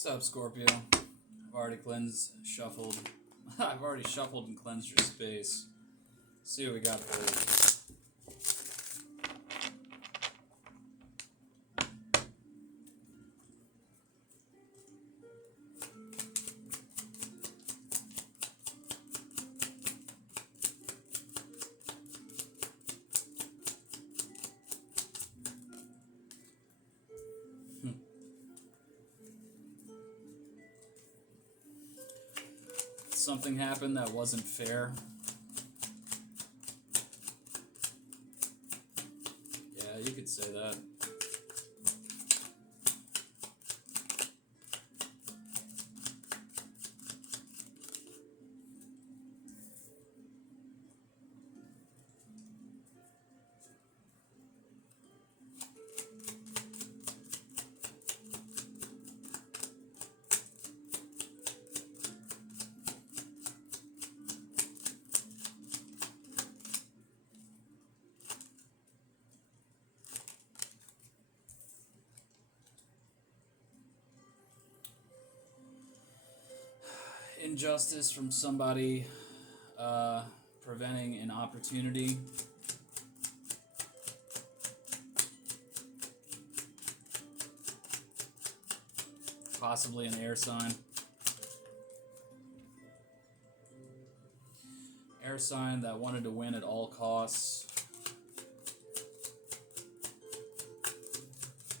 What's up, Scorpio? I've already shuffled. I've already shuffled and cleansed your space. See what we got for you. Something happened that wasn't fair. Yeah, you could say that. Injustice from somebody preventing an opportunity. Possibly an air sign. Air sign that wanted to win at all costs.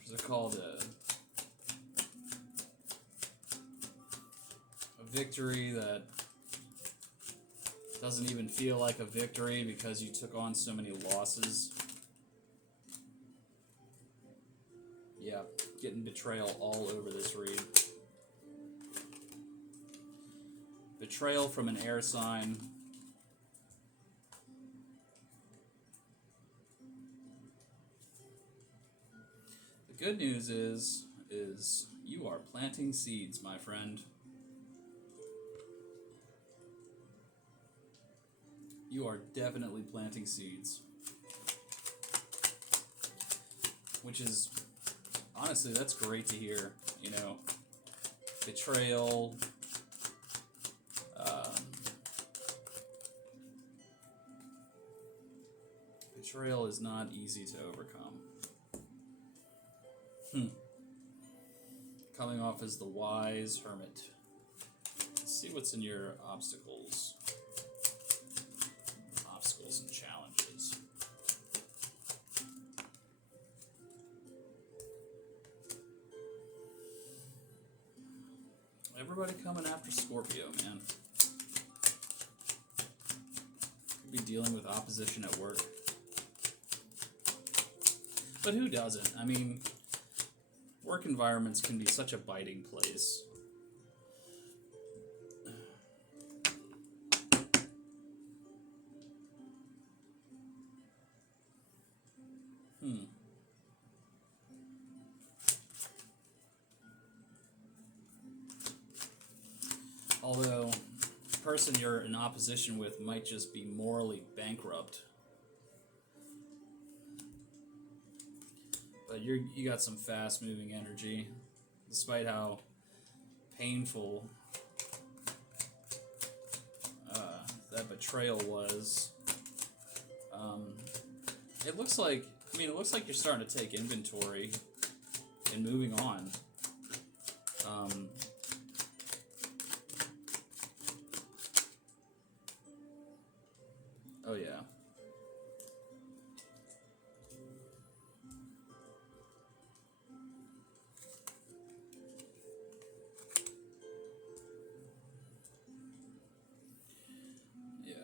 What's it called? A victory that doesn't even feel like a victory because you took on so many losses. Yeah, getting betrayal all over this read. Betrayal from an air sign. The good news is you are planting seeds, my friend. You are definitely planting seeds. Which is, honestly, that's great to hear. You know, betrayal, betrayal is not easy to overcome. Coming off as the wise hermit. Let's see what's in your obstacles. Obstacles and challenges. Everybody coming after Scorpio, man. Could be dealing with opposition at work. But who doesn't? I mean, work environments can be such a biting place. Although, the person you're in opposition with might just be morally bankrupt. But you got some fast-moving energy, despite how painful that betrayal was. It looks like you're starting to take inventory and moving on. Oh yeah. Yeah.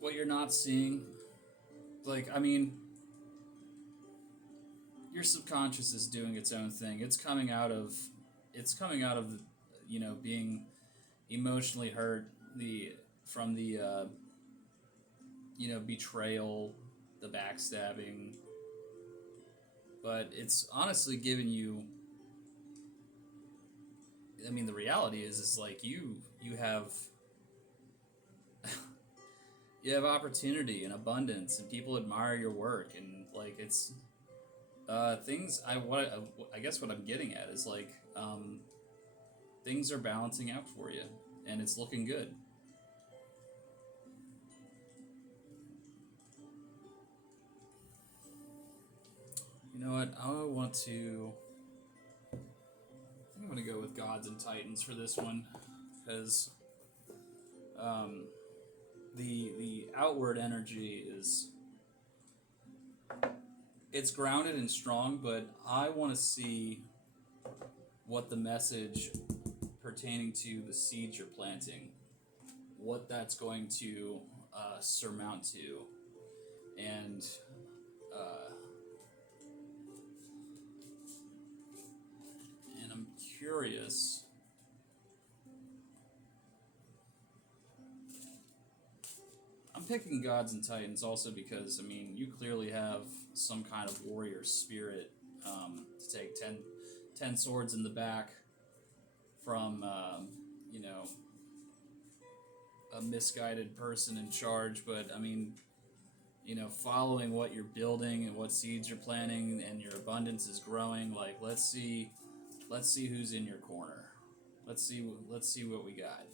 What you're not seeing, like, I mean, your subconscious is doing its own thing. It's coming out of being emotionally hurt from the betrayal, the backstabbing, but it's honestly given you I mean, the reality is like you have you have opportunity and abundance, and people admire your work, and like it's things. I guess what I'm getting at is like things are balancing out for you, and it's looking good. You know what? I want to. I think I'm gonna go with Gods and Titans for this one, because um, the outward energy is it's grounded and strong, but I want to see what the message pertaining to the seeds you're planting, what that's going to surmount to, and uh, I'm curious. I'm picking Gods and Titans also because, I mean, you clearly have some kind of warrior spirit to take ten swords in the back from, you know, a misguided person in charge. But, I mean, you know, following what you're building and what seeds you're planting and your abundance is growing, like, let's see who's in your corner. Let's see what we got.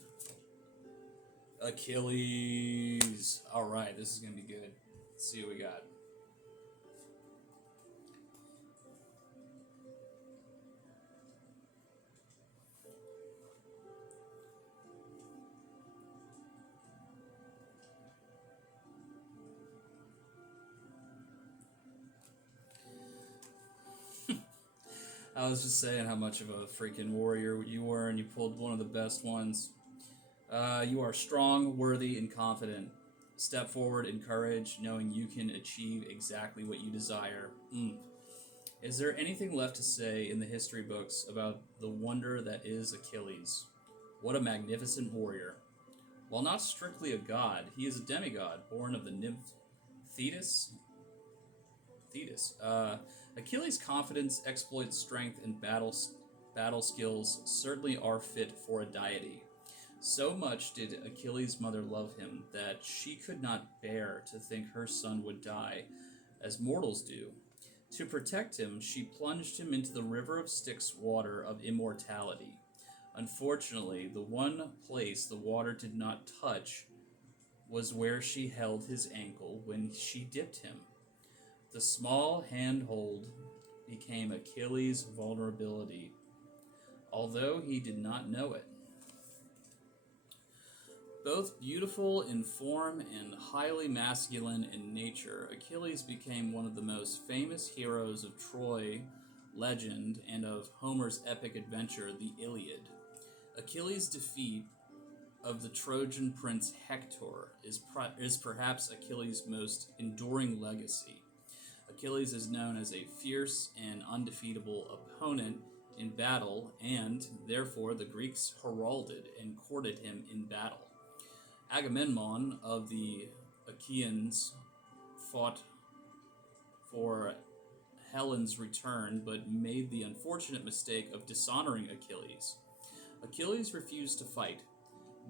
Achilles. All right, this is gonna be good. Let's see what we got. I was just saying how much of a freaking warrior you were, and you pulled one of the best ones. You are strong, worthy, and confident. Step forward in courage, knowing you can achieve exactly what you desire. Is there anything left to say in the history books about the wonder that is Achilles? What a magnificent warrior. While not strictly a god, he is a demigod born of the nymph Thetis. Achilles' confidence, exploits, strength, and battle skills certainly are fit for a deity. So much did Achilles' mother love him that she could not bear to think her son would die, as mortals do. To protect him, she plunged him into the river of Styx water of immortality. Unfortunately, the one place the water did not touch was where she held his ankle when she dipped him. The small handhold became Achilles' vulnerability, although he did not know it. Both beautiful in form and highly masculine in nature, Achilles became one of the most famous heroes of Troy legend and of Homer's epic adventure, the Iliad. Achilles' defeat of the Trojan prince Hector is perhaps Achilles' most enduring legacy. Achilles is known as a fierce and undefeatable opponent in battle, and therefore the Greeks heralded and courted him in battle. Agamemnon of the Achaeans fought for Helen's return, but made the unfortunate mistake of dishonoring Achilles. Achilles refused to fight,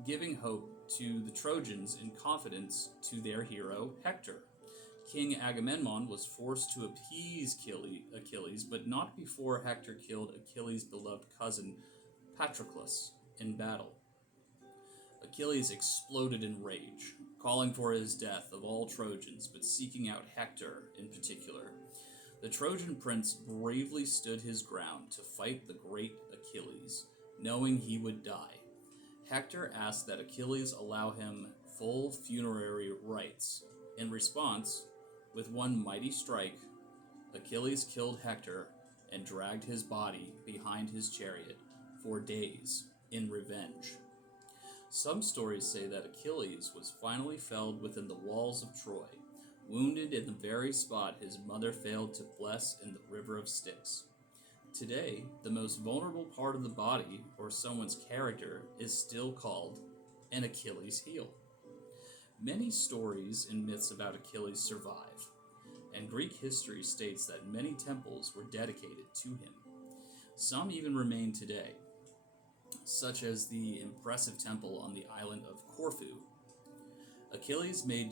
giving hope to the Trojans and confidence to their hero Hector. King Agamemnon was forced to appease Achilles, but not before Hector killed Achilles' beloved cousin Patroclus in battle. Achilles exploded in rage, calling for his death of all Trojans, but seeking out Hector in particular. The Trojan prince bravely stood his ground to fight the great Achilles, knowing he would die. Hector asked that Achilles allow him full funerary rites. In response, with one mighty strike, Achilles killed Hector and dragged his body behind his chariot for days in revenge. Some stories say that Achilles was finally felled within the walls of Troy, wounded in the very spot his mother failed to bless in the river of Styx. Today, the most vulnerable part of the body or someone's character is still called an Achilles heel. Many stories and myths about Achilles survive, and Greek history states that many temples were dedicated to him. Some even remain today. such as the impressive temple on the island of Corfu. Achilles may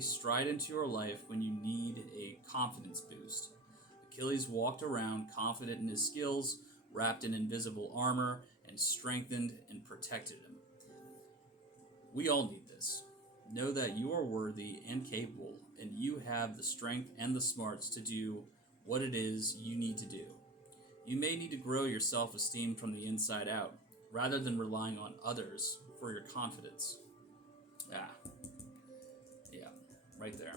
stride into your life when you need a confidence boost. Achilles walked around confident in his skills, wrapped in invisible armor, and strengthened and protected him. We all need this. Know that you are worthy and capable, and you have the strength and the smarts to do what it is you need to do. You may need to grow your self-esteem from the inside out, rather than relying on others for your confidence. Ah, yeah, right there.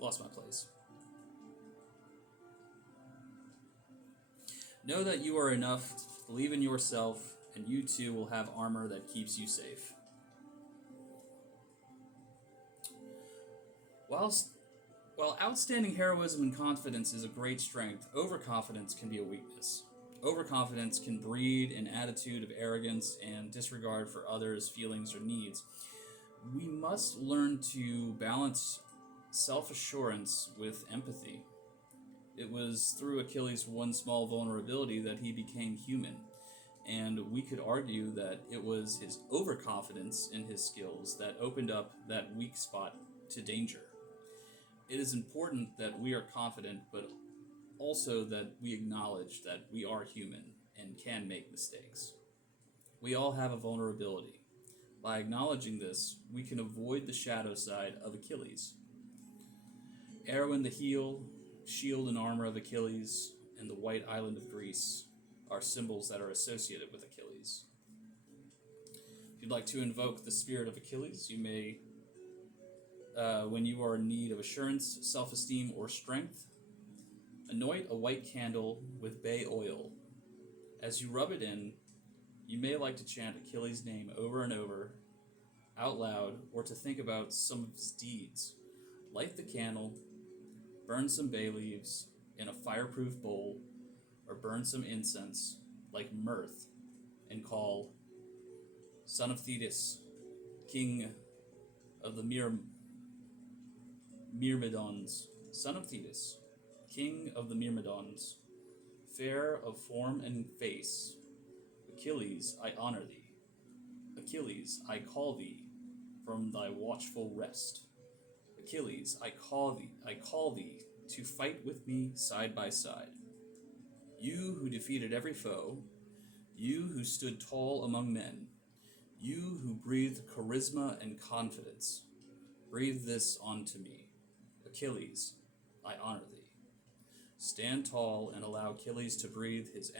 Lost my place. Know that you are enough, believe in yourself, and you too will have armor that keeps you safe. Whilst, while outstanding heroism and confidence is a great strength, overconfidence can be a weakness. Overconfidence can breed an attitude of arrogance and disregard for others' feelings or needs. We must learn to balance self assurance with empathy. It was through Achilles' one small vulnerability that he became human, and we could argue that it was his overconfidence in his skills that opened up that weak spot to danger. It is important that we are confident, but also that we acknowledge that we are human and can make mistakes. We all have a vulnerability. By acknowledging this, we can avoid the shadow side of Achilles. Arrow in the heel, shield and armor of Achilles, and the white island of Greece are symbols that are associated with Achilles. If you'd like to invoke the spirit of Achilles, you may, when you are in need of assurance, self-esteem, or strength, anoint a white candle with bay oil. As you rub it in, you may like to chant Achilles' name over and over, out loud, or to think about some of his deeds. Light the candle, burn some bay leaves in a fireproof bowl, or burn some incense, like myrrh, and call, Son of Thetis, King of the Myrmidons, Son of Thetis, King of the Myrmidons, fair of form and face, Achilles, I honor thee. Achilles, I call thee from thy watchful rest. Achilles, I call thee to fight with me side by side. You who defeated every foe, you who stood tall among men, you who breathed charisma and confidence, breathe this onto me. Achilles, I honor thee. Stand tall and allow Achilles to breathe his